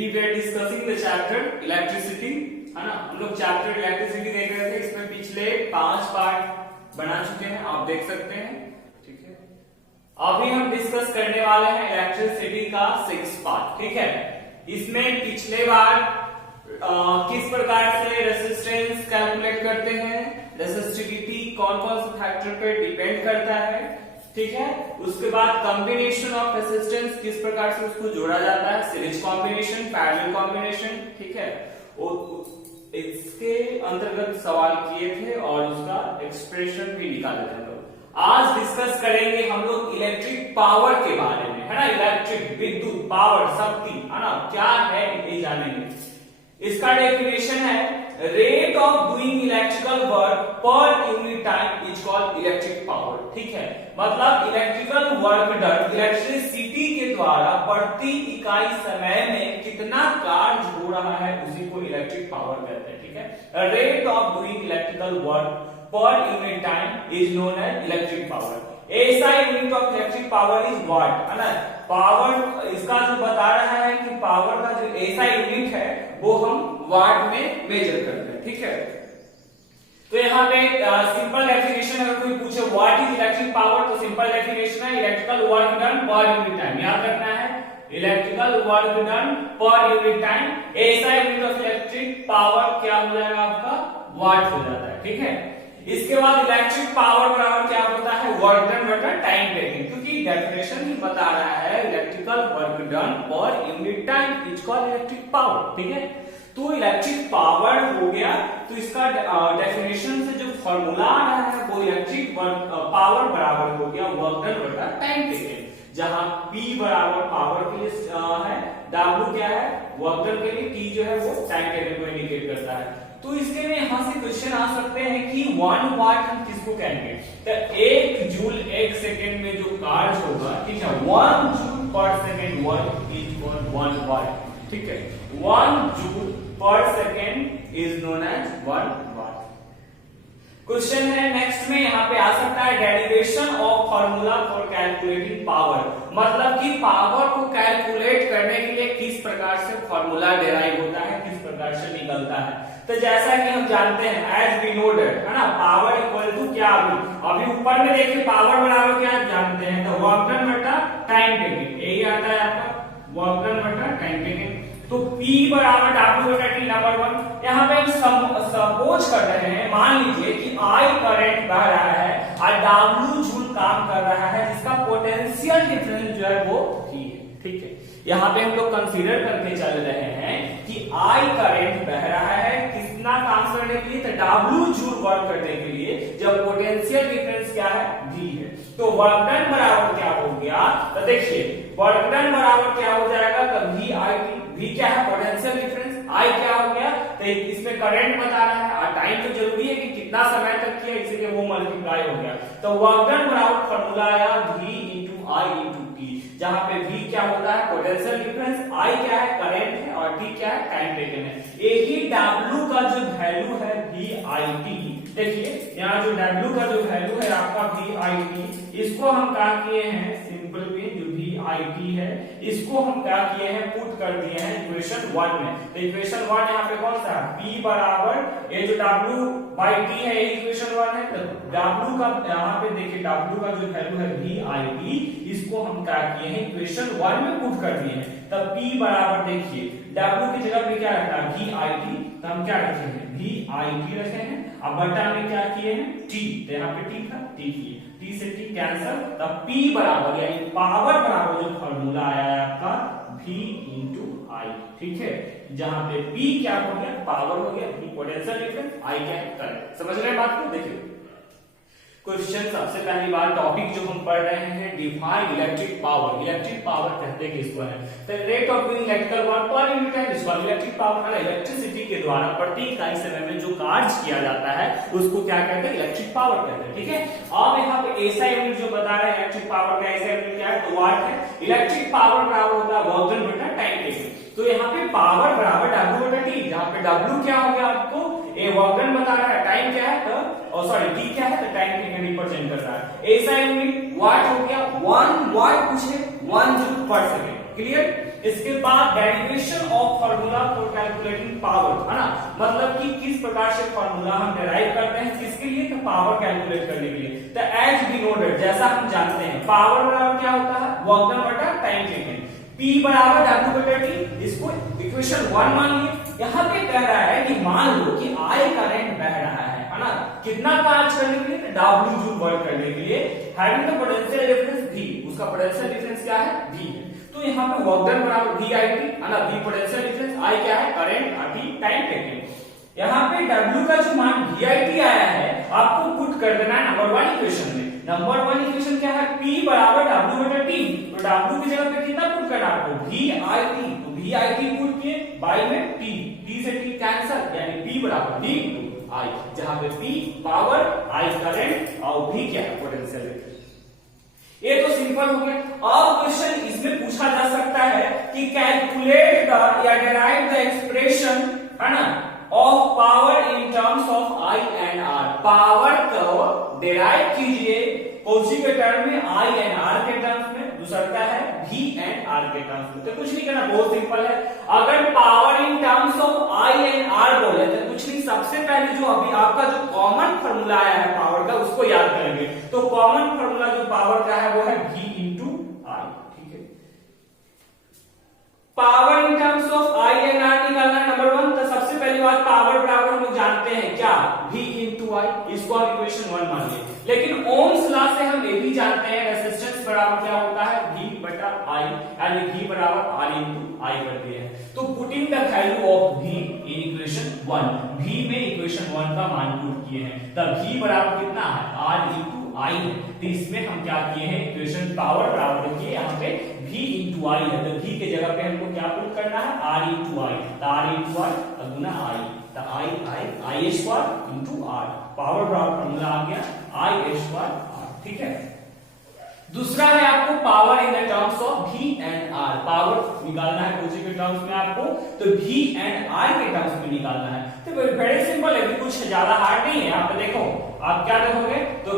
We were discussing the chapter electricity, है ना। हम लोग चैप्टर इलेक्ट्रिसिटी देख रहे थे। इसमें पिछले 5 पार्ट बना चुके हैं, आप देख सकते हैं, ठीक है। अभी हम डिस्कस करने वाले हैं इलेक्ट्रिसिटी का 6th पार्ट, ठीक है। इसमें पिछले बार किस प्रकार से रेजिस्टेंस कैलकुलेट करते हैं, रेजिस्टिविटी कौन कौन से फैक्टर पे डिपेंड करता है, ठीक है। उसके बाद कॉम्बिनेशन ऑफ रेजिस्टेंस किस प्रकार से उसको जोड़ा जाता है, सीरीज कॉम्बिनेशन, पैरेलल कॉम्बिनेशन, ठीक है। इसके अंतर्गत सवाल किए थे और उसका एक्सप्रेशन भी निकाले थे। आज डिस्कस करेंगे हम लोग इलेक्ट्रिक पावर के बारे में, है ना। इलेक्ट्रिक विद्युत पावर शक्ति, है ना, क्या है ये जानेंगे। इसका डेफिनेशन है rate of doing electrical work per unit time is called electric power, ठीक है। मतलब इलेक्ट्रिकल वर्क डन इलेक्ट्रिसिटी के द्वारा प्रति इकाई समय में कितना कार्य हो रहा है उसी को इलेक्ट्रिक पावर कहते हैं, ठीक है। Rate of doing electrical work per unit time is known as electric power. ऐसा unit of electric power is watt, है ना। पावर इसका जो बता रहा है कि पावर का जो ऐसा यूनिट है वो हम वाट में मेजर करते हैं, ठीक है। तो यहाँ पे सिंपल डेफिनेशन अगर कोई पूछे व्हाट इज इलेक्ट्रिक पावर, तो सिंपल डेफिनेशन है इलेक्ट्रिकल वर्क डन पर यूनिट टाइम। याद रखना है इलेक्ट्रिकल वर्क डन पर यूनिट टाइम, ऐसा यूनिट ऑफ इलेक्ट्रिक पावर क्या हो जाएगा आपका, वाट हो जाता है, ठीक है। इसके बाद इलेक्ट्रिक पावर बराबर क्या होता है, वर्क डन बटा टाइम टेकन, क्योंकि डेफिनेशन ही बता रहा है इलेक्ट्रिकल वर्क डन पर unit time is called electric power, ठीक है। तो इलेक्ट्रिक पावर हो गया, तो इसका डेफिनेशन से जो फॉर्मूला आ रहा है वो इलेक्ट्रिक पावर बराबर हो गया वर्क डन बटा टाइम टेकन, जहां P बराबर पावर के लिए है, W क्या है वर्क डन के लिए, T जो है वो टाइम टेकन को इंडिकेट करता है। तो इसके में यहां से क्वेश्चन आ सकते हैं कि 1 वाट हम किसको कहेंगे, तो 1 जूल 1 सेकंड में जो कार्य होगा, ठीक है, 1 joule per second work is equal 1 watt, ठीक है। 1 joule per second is known as 1 watt. Question है नेक्स्ट में यहाँ पे आ सकता है derivation of formula for calculating power, मतलब कि पावर को कैलकुलेट करने के लिए किस प्रकार से फार्मूला डेराइव होता है, किस प्रकार से निकलता है। तो जैसा कि हम जानते हैं एज वी नो दैट, है ना, पावर इक्वल टू क्या, अभी ऊपर में देखिए पावर बराबर क्या जानते हैं, तो वर्क डन बटा टाइम टेकन, यही आता है आपका वर्क डन बटा टाइम टेकन। तो P बराबर W बटा T नंबर 1। यहाँ पे हम सपोज कर रहे हैं, मान लीजिए कि I करंट बह रहा है और W जूल काम कर रहा है, जिसका पोटेंशियल डिफरेंस जो है वो T है, ठीक है। यहाँ पे हम लोग कंसीडर करके चल रहे हैं कि I करंट बह रहा है कितना काम करने के लिए, तो W जूल वर्क करने के लिए, जब पोटेंशियल डिफरेंस क्या है V है। तो वर्क डन बराबर क्या हो गया, तो देखिए वर्क डन बराबर क्या हो जाएगा, तो VIT, V क्या है पोटेंशियल डिफरेंस, I क्या हो गया, तो इसमें करंट बता रहा है और टाइम तो जरूरी है कि कितना समय तक किया, इसलिए वो मल्टीप्लाई हो गया। तो वर्क डन बराबर फॉर्मूला आया V into I into T, जहां पे V क्या होता है पोटेंशियल डिफरेंस, I क्या है करंट है और T क्या है टाइम टेकन है। यही W का जो वैल्यू है VIT, देखिए यहाँ जो W का जो वैल्यू है आपका VIT, इसको हम क्या किए हैं, सिंपल में जो VIT है इसको हम क्या किए हैं, पुट कर दिए हैं इक्वेशन 1 में। तो इक्वेशन 1 यहाँ पे कौन सा है, P बराबर ये जो W बाई T है ये इक्वेशन 1 है। तो W का यहाँ पे देखिए W का जो वैल्यू है VIT, इसको हम क्या किए हैं इक्वेशन 1 में पुट कर दिए हैं। तब P बराबर देखिए W की जगह पे क्या रखा है VIT, तो हम क्या रखे हैं VIT रखे हैं, अब बटा में क्या किए हैं T, तो यहाँ पे T था T किए, T से T कैंसल, तब P बराबर यानी पावर बराबर जो फॉर्मूला आया है आपका V इंटू I, ठीक है। जहां पे P क्या हो गया पावर हो गया, V पोटेंशियल डिफरेंस, I क्या है करंट। समझ रहे हैं बात को, देखिए क्वेश्चन सबसे पहली बार टॉपिक जो हम पढ़ रहे हैं define electric power. Electric power कहते हैं किसको है, तो rate of doing electrical work per unit time is called electric power. Electricity के द्वारा प्रति इकाई समय में जो कार्य किया जाता है उसको क्या कहते हैं, इलेक्ट्रिक पावर कहते हैं, ठीक है। अब यहाँ पे ऐसा यूनिट जो बता रहे हैं इलेक्ट्रिक पावर का, ऐसा यूनिट क्या है, तो वाट है। इलेक्ट्रिक पावर बराबर होता है वर्क डन बटा टाइम टेकन, तो यहाँ पे पावर बराबर W बटा T, जहाँ पे W क्या हो गया आपको ये वर्क डन बता रहा है, टाइम क्या है तो सॉरी T क्या है तो टाइम टेकन रिप्रेजेंट कर रहा है। ऐसा यूनिट वाट हो गया, 1 वाट पूछे 1 जूल पर सेकंड, क्लियर। इसके बाद derivation of formula for calculating power, है ना, मतलब कि किस प्रकार से फार्मूला हम डेराइव करते हैं किसके लिए, तो पावर कैलकुलेट करने के लिए। तो एज बी नोटेड, जैसा हम जानते हैं पावर बराबर क्या होता है, वर्क डन बटा टाइम टेकन, P बराबर W बटा T। इसको इक्वेशन 1 मानिए। यहाँ पे कह रहा है कि मान लो कि I करंट बह रहा है ना, कितना चार्ज करने के लिए, W जूल वर्क करने के लिए, having the potential difference V, उसका पोटेंशियल डिफरेंस क्या है, V है। तो यहाँ पे वर्क डन बराबर VIT, है ना, V पोटेंशियल डिफरेंस, I क्या है, करंट, T टाइम टेकन। यहाँ पे W का जो मान VIT आया है आपको पुट कर देना है नंबर 1 इक्वेशन में। नंबर 1 इक्वेशन क्या है, P बराबर W बटा T, तो W की जगह पे कितना पुट करना है आपको, VIT, तो VIT पुट किए, बाई में T से T कैंसल, यानी P बराबर V इंटू I, जहां पे P पावर, I करंट और V क्या है, पोटेंशियल डिफरेंस। ये तो सिंपल हो गया। अब क्वेश्चन इसमें पूछा जा सकता है कि कैलकुलेट द या डेराइव द एक्सप्रेशन, है ना, of power in terms of I and R। Power को डेराइव कीजिए कौन सी के टर्म में, I एंड R के टर्म्स में, दूसरा है V एंड R के टर्म्स में। तो कुछ नहीं करना, बहुत सिंपल है। अगर power in terms of I and R बोले तो कुछ नहीं, सबसे पहले जो अभी आपका जो कॉमन फार्मूला आया है पावर का उसको याद करेंगे। तो कॉमन फार्मूला जो पावर का है वो है V इंटू I, ठीक है। Power in terms of I and R निकालना है नंबर 1। तो सबसे पहली बात पावर बराबर हम लोग जानते हैं क्या, V इंटू I, इसको आप इक्वेशन 1 मानिए। लेकिन ओम्स लॉ से हम ये भी जानते हैं रेजिस्टेंस बराबर क्या होता है, V बटा I, यानी V बराबर R इंटू I करते हैं। तो putting the value of V in equation 1, V में इक्वेशन 1 का मान पुट किए हैं, तब V बराबर कितना है, R इंटू I है। तो इसमें हम क्या किए हैं, इक्वेशन पावर बराबर किए, यहाँ पे V इंटू I है, तो V के जगह पे हमको क्या पुट करना है, R इंटू I, तो R into I Guna I, तो I square into R, power बराबर फॉर्मूला आ गया I स्क्वायर R, ठीक है। दूसरा है आपको power in the terms of V and R, power निकालना है कौन के टर्म्स में आपको, तो V एंड R के टर्म्स में निकालना है। तो वेरी सिंपल है, कुछ ज्यादा हार्ड नहीं है। आप देखो आप क्या देखोगे, तो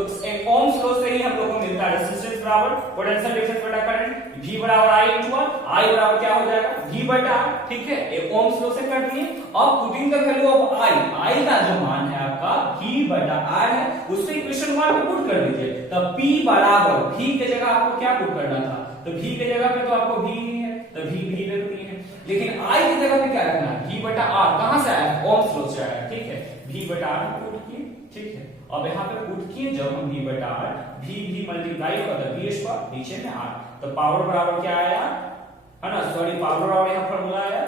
ओम्स लॉ से ही हम लोगों को मिलता है रेजिस्टेंस बराबर पोटेंशियल डिफरेंस बटा करंट, V बराबर I इंटू R, I बराबर क्या हो जाएगा, V बटा R, ठीक है। ये ओम्स लॉ से कर दिए। अब putting the value of I का जो मान है आपका V बटा R है, उससे इक्वेशन 1 में पुट कर दीजिए। तब P बराबर V के जगह आपको क्या पुट करना था, तो V के जगह पे तो आपको V ही है, तो V पे तो नहीं है, लेकिन I की जगह पे क्या रखना है, V बटा R, कहां से आया, ओम्स लॉ से आया, ठीक है। V बटा R पुट किए, ठीक है। अब यहाँ पे पुट किए जब हम V बटा R, V मल्टीप्लाई होगा V स्क्वायर, नीचे में R, तो पावर बराबर क्या आया, है ना, सॉरी पावर बराबर यहाँ फॉर्मूला आया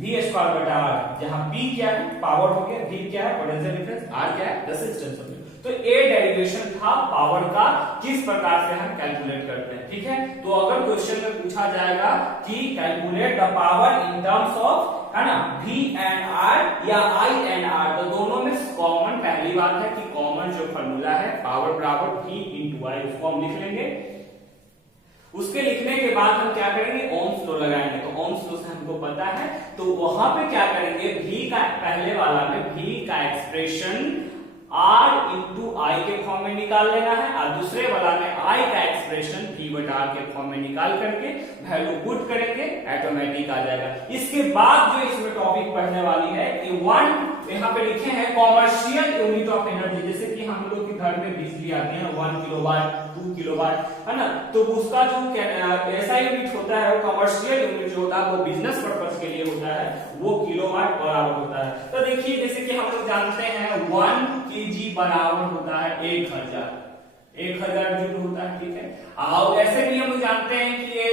V स्क्वायर बटा R, जहां P क्या है, पावर हो गया, V क्या है, पोटेंशियल डिफरेंस, R क्या है, रेजिस्टेंस हो गया। तो ये डेरिवेशन था पावर का, किस प्रकार से हम कैलकुलेट करते हैं, ठीक है। तो अगर क्वेश्चन में पूछा जाएगा कि calculate the power in terms of, है ना, V एंड R या I एंड R, तो दोनों में कॉमन पहली बात है कि कॉमन जो फॉर्मूला है पावर बराबर V इंटू I, उसको हम लिख लेंगे। उसके लिखने के बाद हम क्या करेंगे, ओम्स लॉ लगाएंगे। तो ओम्स लॉ से हमको पता है, तो वहां पे क्या करेंगे, V का पहले वाला में V का एक्सप्रेशन R इंटू I के फॉर्म में निकाल लेना है, और दूसरे वाला में I का एक्सप्रेशन V बटा R के फॉर्म में निकाल करके वैल्यू पुट करेंगे, ऑटोमेटिक आ जाएगा। इसके बाद जो इसमें टॉपिक पढ़ने वाली है कि 1 यहाँ पे लिखे हैं कॉमर्शियल यूनिट ऑफ एनर्जी, जैसे कि हम लोग के घर में बिजली आती है ना, 1 किलोवाट, 2 किलोवाट, है ना, तो उसका जो ऐसा यूनिट होता है वो कमर्शियल यूनिट जो होता है वो बिजनेस पर्पस के लिए होता है, वो किलोवाट पर आवर होता है। तो देखिए जैसे कि हम लोग जानते हैं 1 kg बराबर होता है 1000 जूल होता है, ठीक है। और ऐसे भी हम जानते हैं कि ये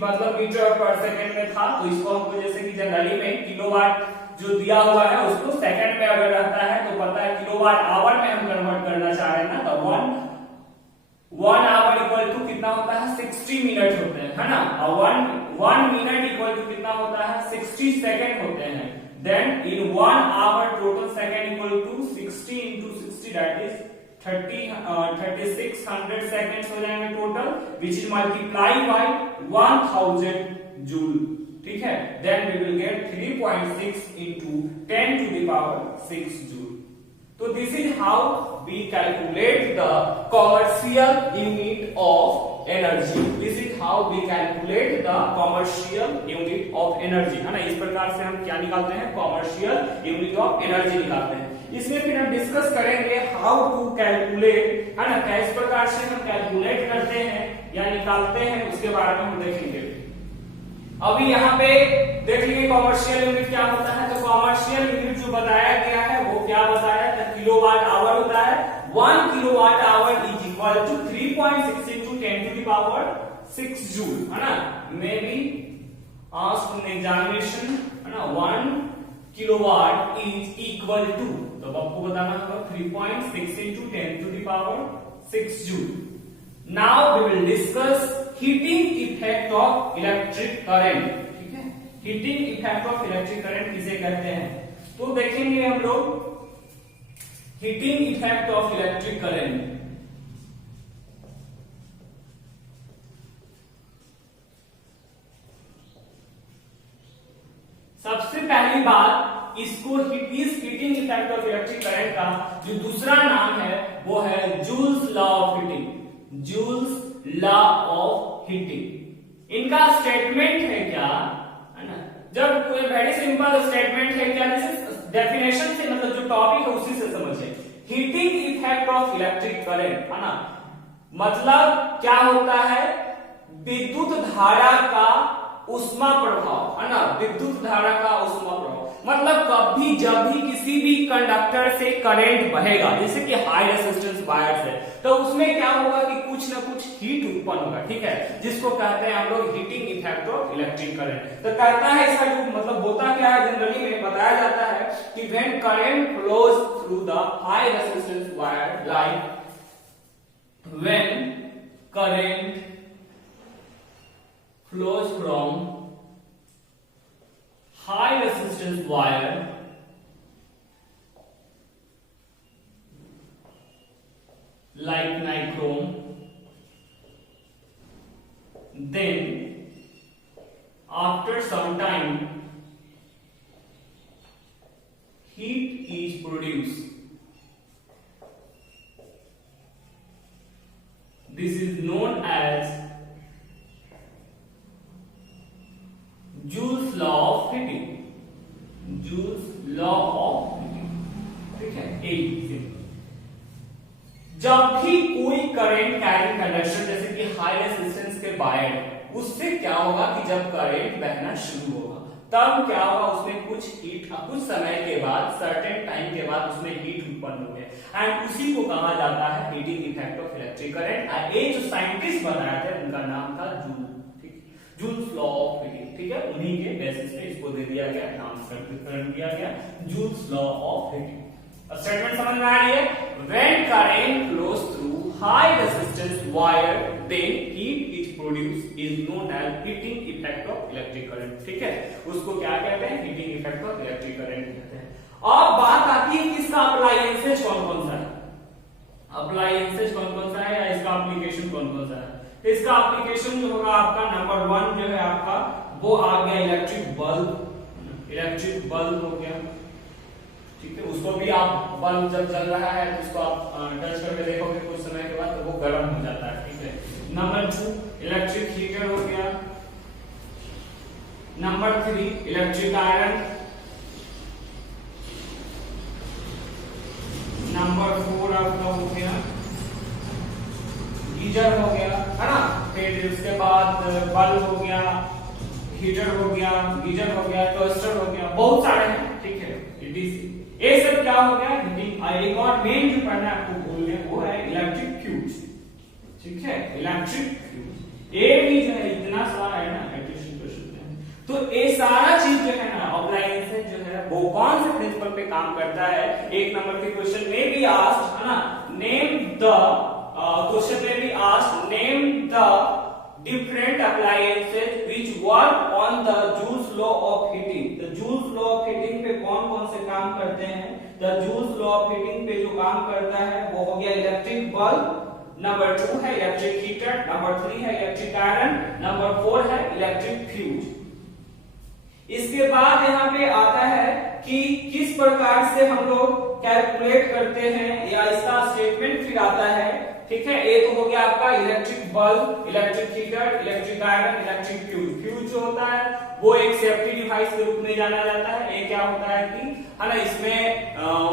मतलब मीटर पर सेकंड में था, तो इसको हमको जैसे कि जनरली में किलोवाट जो दिया हुआ है उसको सेकंड में अगर रहता है तो पता है किलोवाट आवर में हम कन्वर्ट करना चाह रहे हैं ना, तो 1 आवर इक्वल टू कितना होता है, 60 मिनट होते हैं, है ना। और 1 मिनट इक्वल टू कितना होता है, 60 सेकंड होते हैं। Then in 1 hour total second equal to 60 into 60, that is 3600 seconds हो जाएंगे total, which is multiplied by 1000 joule, ठीक है। Then we will get 3.6 into 10 to the power 6 joule. So this is how we calculate the commercial unit of of energy. This is how we calculate the commercial unit of energy, है ना। इस प्रकार से हम क्या निकालते हैं, commercial unit of energy निकालते हैं। इसमें फिर हम डिस्कस करेंगे how to calculate, है ना, किस प्रकार से हम कैलकुलेट करते हैं या निकालते हैं, उसके बारे में हम देखेंगे। अभी यहाँ पे देख लीजिए कॉमर्शियल यूनिट क्या होता है। तो कॉमर्शियल यूनिट जो बताया गया है वो क्या बताया, किलोवाट आवर होता है। 1 kilowatt hour is equal to 3.6 into 10 to the power 6 joule, है ना। May be asked in examination, है ना, 1 किलोवाट इज इक्वल टू, तो आपको बताना होगा 3.6 into 10 to the power 6 joule. Now we will discuss heating effect of electric current, ठीक है। heating effect of electric current किसे कहते हैं, तो देखेंगे हम लोग heating effect of electric current। सबसे पहली बात, इसको इस heating effect of electric current का जो दूसरा नाम है वो है joules law of heating. Joule's law of heating इनका स्टेटमेंट है क्या, है ना। जब कोई वेरी सिंपल स्टेटमेंट है क्या, जैसे डेफिनेशन से मतलब जो टॉपिक है उसी से समझे। Heating effect of electric current, है ना, मतलब क्या होता है, विद्युत धारा का उष्मा प्रभाव, है ना, विद्युत धारा का उष्मा प्रभाव। मतलब कभी जब भी किसी भी कंडक्टर से करंट बहेगा, जैसे कि हाई रेजिस्टेंस वायर से, तो उसमें क्या होगा कि कुछ ना कुछ हीट उत्पन्न होगा, ठीक है, जिसको कहते हैं हम लोग heating effect of electric current. तो कहता है इसका जो मतलब होता क्या है, जनरली में बताया जाता है कि when current flows through the high resistance wire, like when current flows from high resistance wire like nichrome, then after some time heat is produced. This is known as joules law of heating. Joule's law of heating, ठीक है। जब भी कोई current carrying conductor जैसे कि high resistance के wire, उससे क्या होगा कि जब करंट बहना शुरू होगा तब क्या होगा, उसमें कुछ हीट, कुछ समय के बाद, सर्टेन टाइम के बाद उसमें हीट उत्पन्न होगी, एंड उसी को कहा जाता है heating effect of electric current. ये जो साइंटिस्ट बनाए थे उनका नाम था joule, joules law of heating, ठीक है। उन्हीं के बेसिस पे इसको दे दिया गया, नामकरण दिया गया joule's law of heating. Statement समझ में आ रही है, when current flows through high resistance wire then heat is produce is known as heating effect of electric current, ठीक है। उसको क्या कहते हैं, heating effect of electric current कहते हैं। अब बात आती है कि इसका अप्लायंसेज कौन कौन सा है, अप्लायंसेज कौन कौन सा है या इसका एप्लीकेशन कौन कौन सा है। इसका एप्लीकेशन जो होगा आपका नंबर 1 जो है आपका वो आ गया इलेक्ट्रिक बल्ब। इलेक्ट्रिक बल्ब हो गया, ठीक है। उसको भी आप बल्ब जब जल रहा है तो उसको आप टच करके देखोगे कुछ समय के बाद तो वो गर्म हो जाता है, ठीक है। नंबर 2 इलेक्ट्रिक हीटर हो गया। Number 3 electric iron. नंबर 4 आपका हो गया गीजर हो गया, है ना। फिर उसके बाद बल्ब हो गया, हीटर हो गया, गीजर हो गया, टोस्टर हो गया, बहुत सारे हैं, ठीक है। ये सब क्या हो गया हीटिंग। एक और मेन जो पढ़ना है आपको बोलने वो है इलेक्ट्रिक फ्यूज, ठीक है, इलेक्ट्रिक फ्यूज। ये भी जो है इतना सारा है ना, इलेक्ट्रिशियन करते हैं, तो ये सारा चीज जो है ना अप्लायंसेस जो है वो कौन से प्रिंसिपल पे काम करता है। एक नंबर के क्वेश्चन में भी आस्क्ड, है ना, नेम द क्वेश्चन में भी asked name the different appliances which work on the Joule's law of heating। तो Joule's law of heating पे कौन कौन से काम करते हैं, the Joule's law of heating पे जो काम करता है वो हो गया इलेक्ट्रिक बल्ब, नंबर 2 है इलेक्ट्रिक हीटर, नंबर 3 है इलेक्ट्रिक आयरन, नंबर 4 है इलेक्ट्रिक फ्यूज। इसके बाद यहाँ पे आता है कि किस प्रकार से हम लोग कैलकुलेट करते हैं या इसका स्टेटमेंट फिर आता है। ठीक है, एक हो गया आपका electric bulb, electric heater, electric iron, electric fuse. Fuse जो होता है वो एक सेफ्टी डिवाइस के रूप में जाना जाता है। ये क्या होता है कि है ना, इसमें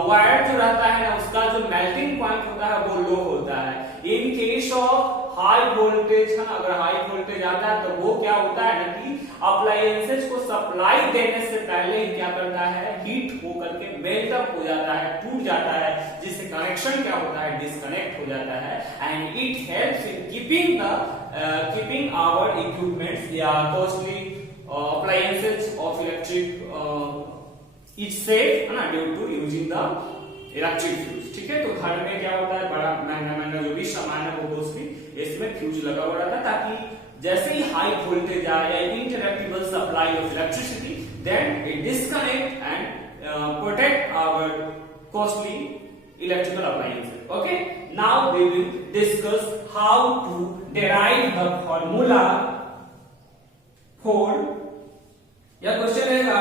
वायर जो रहता है ना उसका जो मेल्टिंग पॉइंट होता है वो लो होता है। In case of high voltage, है ना, अगर हाई वोल्टेज आता है तो वो क्या होता है ना कि अप्लायंसेस को सप्लाई देने से पहले ही क्या करता है, हीट होकर के मेल्ट अप हो जाता है, टूट जाता है, जिससे कनेक्शन क्या होता है, डिस्कनेक्ट हो जाता है। And it helps in keeping our equipments या costly appliances of electric it safe, है ना, due to using the electric fuse. ठीक है, तो घर में क्या होता है, बड़ा महंगा जो भी सामान है वो कॉस्टली इसमें फ्यूज लगा हुआ रहता है, ताकि जैसे ही हाई वोल्टेज आए या uninterruptible supply of electricity, then it disconnect and protect our costly electrical appliances. Okay, now we will discuss how to derive the formula for, या क्वेश्चन रहेगा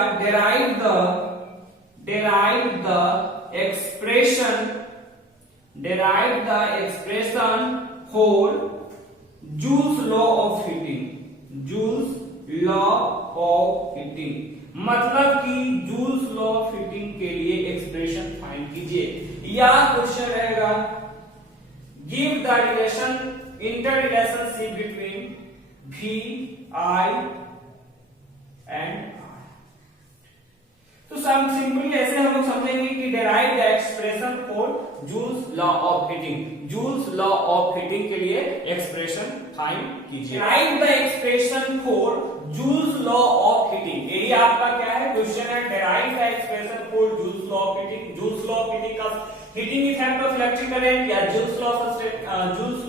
derive the expression for Joule's law of heating. Joule's law of heating मतलब कि joules law of heating के लिए expression find कीजिए। या question रहेगा give the relation inter relationship between V, I and R। तो सिंपली ऐसे हम लोग समझेंगे कि derive the expression for Joule's law of heating. Joule's law of heating के लिए एक्सप्रेशन फाइंड कीजिए। Derive the expression for Joule's law of heating. ये आपका क्या है, क्वेश्चन है derive the expression for Joule's law of heating. Joule's law of heating का heating effect of electric current या जूल्स लॉ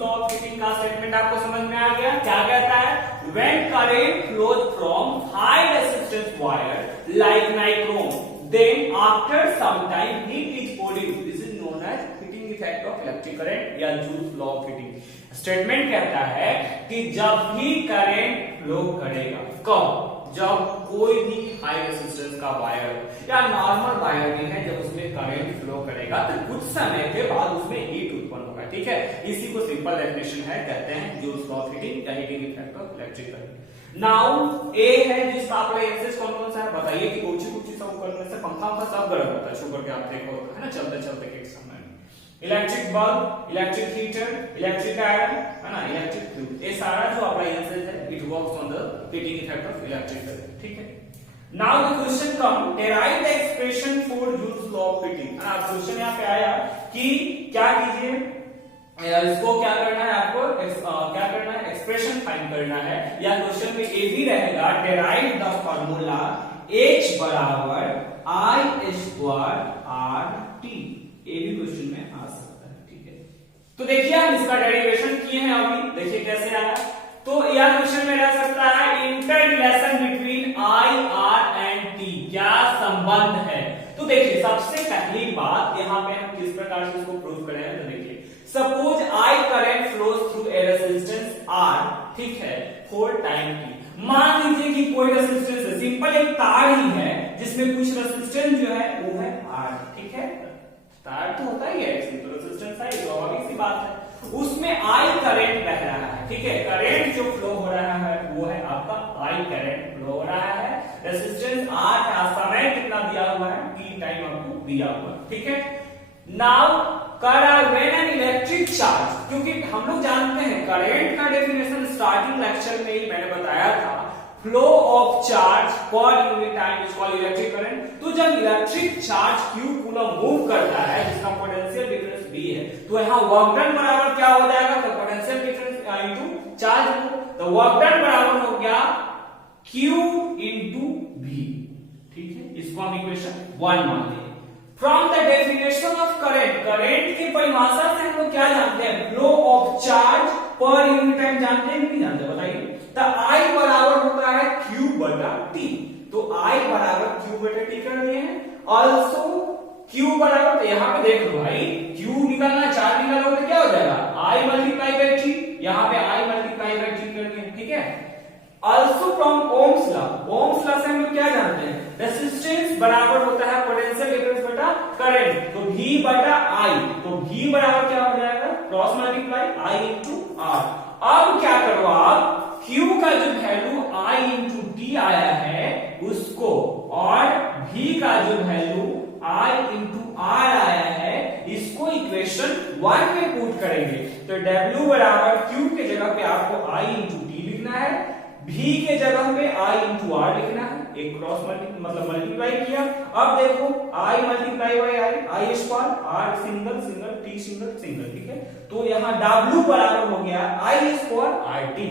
ऑफ हीटिंग का statement आपको समझ में आ गया। क्या कहता है, when current flows from high resistance wire like nichrome, then after some time heat is produced, this is known as heating effect of electric current या Joule's law of heating. Statement कहता है कि जब भी करंट फ्लो करेगा, कब, जब कोई भी हाई रेजिस्टेंस का वायर या नॉर्मल वायर भी है, जब उसमें करंट फ्लो करेगा तो कुछ समय के बाद उसमें हीट उत्पन्न होगा। ठीक है, इसी को सिंपल डेफिनेशन है, कहते हैं जूल्स लॉ ऑफ हीटिंग या heating effect of electric current. Now a है जिसका अप्लायंसेस कौन कौन सा है बताइए कि कुछ सब करने से पंखा का सब गर्म होता है, छू करके आप देखो है ना, चलते चलते के समय electric bulb, electric heater, electric iron, है ना, इलेक्ट्रिक फ्यूज, ये सारा जो अप्लायंसेस है it works on the heating effect of electric current. ठीक है, now the question come, derive the expression for Joule's law of heating. Question यहाँ पे आया कि क्या कीजिए, इसको क्या करना है आपको, क्या करना है, एक्सप्रेशन फाइंड करना है। या क्वेश्चन में ये भी रहेगा डेराइव द फार्मूला H बराबर I स्क्वायर RT, ये भी क्वेश्चन में आ सकता है। ठीक है, तो देखिए हम इसका डेरिवेशन किए हैं अभी, देखिए कैसे आया। तो यह क्वेश्चन में रह सकता है inter relation between I, R and T, क्या संबंध है। तो देखिए सबसे पहली बात यहाँ पे हम किस प्रकार से इसको प्रूव करेंगे, तो देखिए suppose I current flows through a resistance R, ठीक है, फॉर टाइम T। मान लीजिए कि कोई रेजिस्टेंस है, सिंपल एक तार ही है जिसमें कुछ रेजिस्टेंस जो है वो है R। ठीक है, तार तो होता ही है, सिंपल रेजिस्टेंस है, स्वाभाविक सी बात है। उसमें I करंट बह रहा है। ठीक है, करंट जो फ्लो हो रहा है वो है आपका I करंट फ्लो हो रहा है। रेजिस्टेंस R का समय कितना दिया हुआ है, T टाइम आपको दिया हुआ है। ठीक है, now when an electric charge, क्योंकि हम लोग जानते हैं करंट का डेफिनेशन स्टार्टिंग लेक्चर में ही मैंने बताया था, फ्लो ऑफ चार्ज पर unit time is called electric current. तो जब electric charge Q coulomb move करता है जिसका पोटेंशियल डिफरेंस V है, तो यहाँ वर्क डन बराबर क्या हो जाएगा, तो पोटेंशियल डिफरेंस इनटू चार्ज को, तो वर्क डन बराबर हो गया Q इनटू V। ठीक है, इसको हम इक्वेशन 1 मान लेंगे। From the definition of current, current की परिभाषा से हम लोग क्या जानते हैं, फ्लो ऑफ चार्ज पर यूनिट टाइम जानते हैं कि नहीं जानते बताइए। तो I बराबर होता है Q बटा T, तो I बराबर Q बटा T कर दिए हैं। ऑल्सो Q बराबर, तो यहाँ पे देख लो भाई, Q निकालना, चार्ज निकालो तो क्या हो जाएगा, I मल्टीप्लाई बाय T, यहाँ पे I मल्टीप्लाई बाय T कर दिए। ठीक है, also from Ohm's law, Ohm's law से हम लोग क्या जानते हैं, रेसिस्टेंस बराबर होता है पोटेंशियल डिफरेंस बटा करंट, तो V बटा I, तो V बराबर क्या हो जाएगा, cross multiply I into R। अब क्या करो आप, Q का जो वैल्यू I इंटू T आया है उसको, और V का जो वैल्यू I इंटू R आया है इसको इक्वेशन 1 में पुट करेंगे। तो W बराबर Q के जगह पे आपको I इंटू T लिखना है, V के जगह पे I इंटू R लिखना है, एक क्रॉस मल्टीप्लाई किया। अब देखो I multiply by I square, R single single, T single single, ठीक है। तो यहाँ W बराबर हो गया I square RT।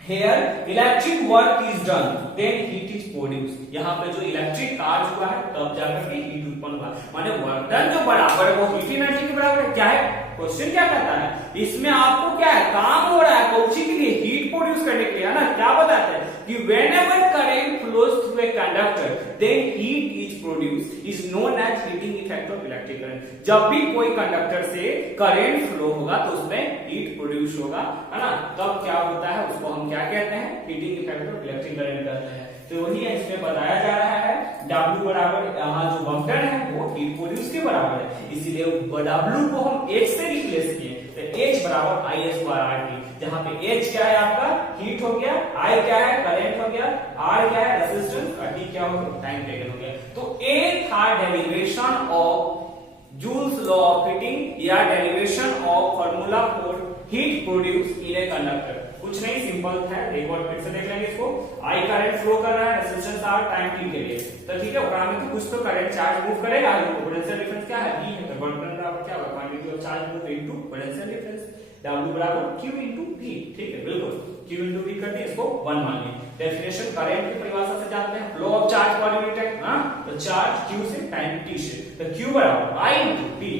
Here electric work is done, then heat is produced। यहाँ पे जो इलेक्ट्रिक कार्य हुआ है तब जाकर के हीट उत्पन्न हुआ, माने वर्क डन जो बराबर है वो हीट एनर्जी के बराबर है। क्या है क्वेश्चन, क्या कहता है इसमें आपको, क्या है काम हो रहा है कौची के लिए, हीट प्रोड्यूस करने के लिए, है ना। क्या बताते हैं कि whenever current flows through a conductor then heat is produced is known as heating effect of electric current। जब भी कोई कंडक्टर से करंट फ्लो होगा तो उसमें हीट प्रोड्यूस होगा, है ना, तब क्या होता है उसको हम क्या कहते हैं, heating effect of electric current कहते हैं। तो वही इसमें बताया जा रहा है W बराबर, यहाँ जो वर्क डन है वो हीट प्रोड्यूस के बराबर है, इसीलिए W को हम H से रिप्लेस किए, तो H बराबर I स्क्वायर RT, जहां पे H क्या है आपका हीट हो गया, I क्या है करंट हो गया, R क्या है रेजिस्टेंस, और T क्या हो गया टाइम टेकन हो गया। तो A था derivation of Joule's law of heating या derivation of formula for heat produce in a conductor. कुछ नहीं, सिंपल है, एक बार फिर से देख लेंगे इसको। I करंट फ्लो कर रहा है, रेजिस्टेंस R टाइम t के लिए, तो ठीक है, ओकरा में तो कुछ तो करंट चार्ज मूव करेगा, पोटेंशियल डिफरेंस क्या है V है, तो वर्क डन बराबर क्या होगा, quantity of charge move into potential difference, W बराबर Q इनटू V, ठीक है, बिल्कुल Q इनटू V कर दिए, इसको 1 मान लिया। डेफिनेशन करंट की परिभाषा से जानते हैं, फ्लो ऑफ चार्ज पर यूनिट टाइम, हां, तो चार्ज Q से टाइम t से, तो Q बराबर I इनटू T,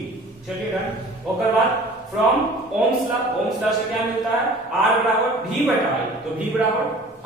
चलिए डन। ओकर बाद फ्रॉम ओम्स लॉ से क्या मिलता है, R बराबर V बटा I, तो V बराबर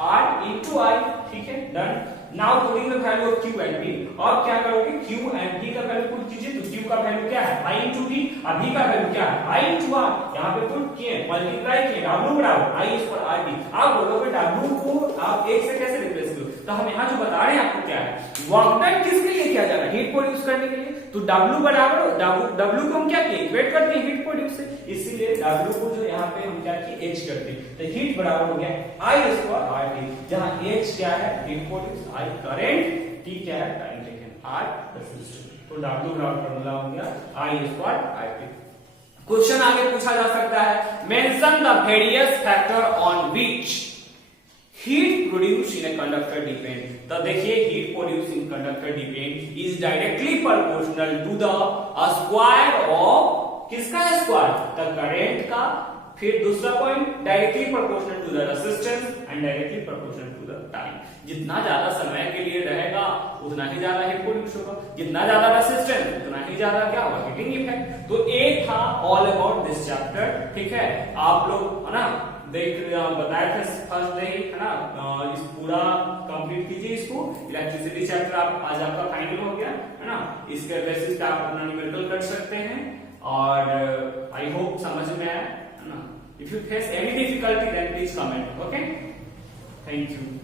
R इनटू I, ठीक है, done. Now putting the value of Q and V, अब क्या करोगे, Q एंड V का वैल्यू पुट कीजिए, तो Q का वैल्यू क्या है I इनटू V, और V का वैल्यू क्या है I इनटू R, यहाँ पे पुट किए, मल्टीप्लाई किए, W बराबर I स्क्वायर RT। अब बोलोगे W को आप एक से कैसे रिप्लेस करो, तो हम यहाँ जो बता रहे हैं आपको क्या है, वर्क डन किसके लिए किया जा रहा है, हीट प्रोड्यूस करने के लिए, तो W बराबर W को हम क्या किए, इक्वेट करते हैं हीट प्रोड्यूस से, इसीलिए W को जो यहाँ पे हम क्या किए H करते हैं, तो हीट बराबर हो गया I स्क्वायर RT, जहां H क्या है heat produce, I current, T क्या है टाइम टेकन, R रेजिस्टेंस, तो W बराबर फार्मूला हो गया I स्क्वायर RT। क्वेश्चन आगे पूछा जा सकता है, mention the various factor on which heat produce in a conductor depend. तो देखिए heat produce in conductor depend is directly proportional to the square of, किसका स्क्वायर, द करंट का, फिर दूसरा point directly proportional to the resistance and directly proportional to the time. जितना ज्यादा समय के लिए रहेगा उतना ही ज्यादा हीट प्रोड्यूस होगा, जितना ज्यादा रेजिस्टेंस उतना ही ज्यादा क्या होगा हीटिंग इफेक्ट। तो एक था ऑल अबाउट दिस चैप्टर, ठीक है, आप लोग है ना बताए थे फर्स्ट डे, है ना, इस पूरा कंप्लीट कीजिए इसको। इलेक्ट्रिसिटी चैप्टर आप आज आपका फाइनल हो गया, है ना, इसके बेसिस पे आप अपना न्यूमेरिकल कर सकते हैं, और आई होप समझ में आया, है ना। If you face any difficulty then please comment, okay, thank you.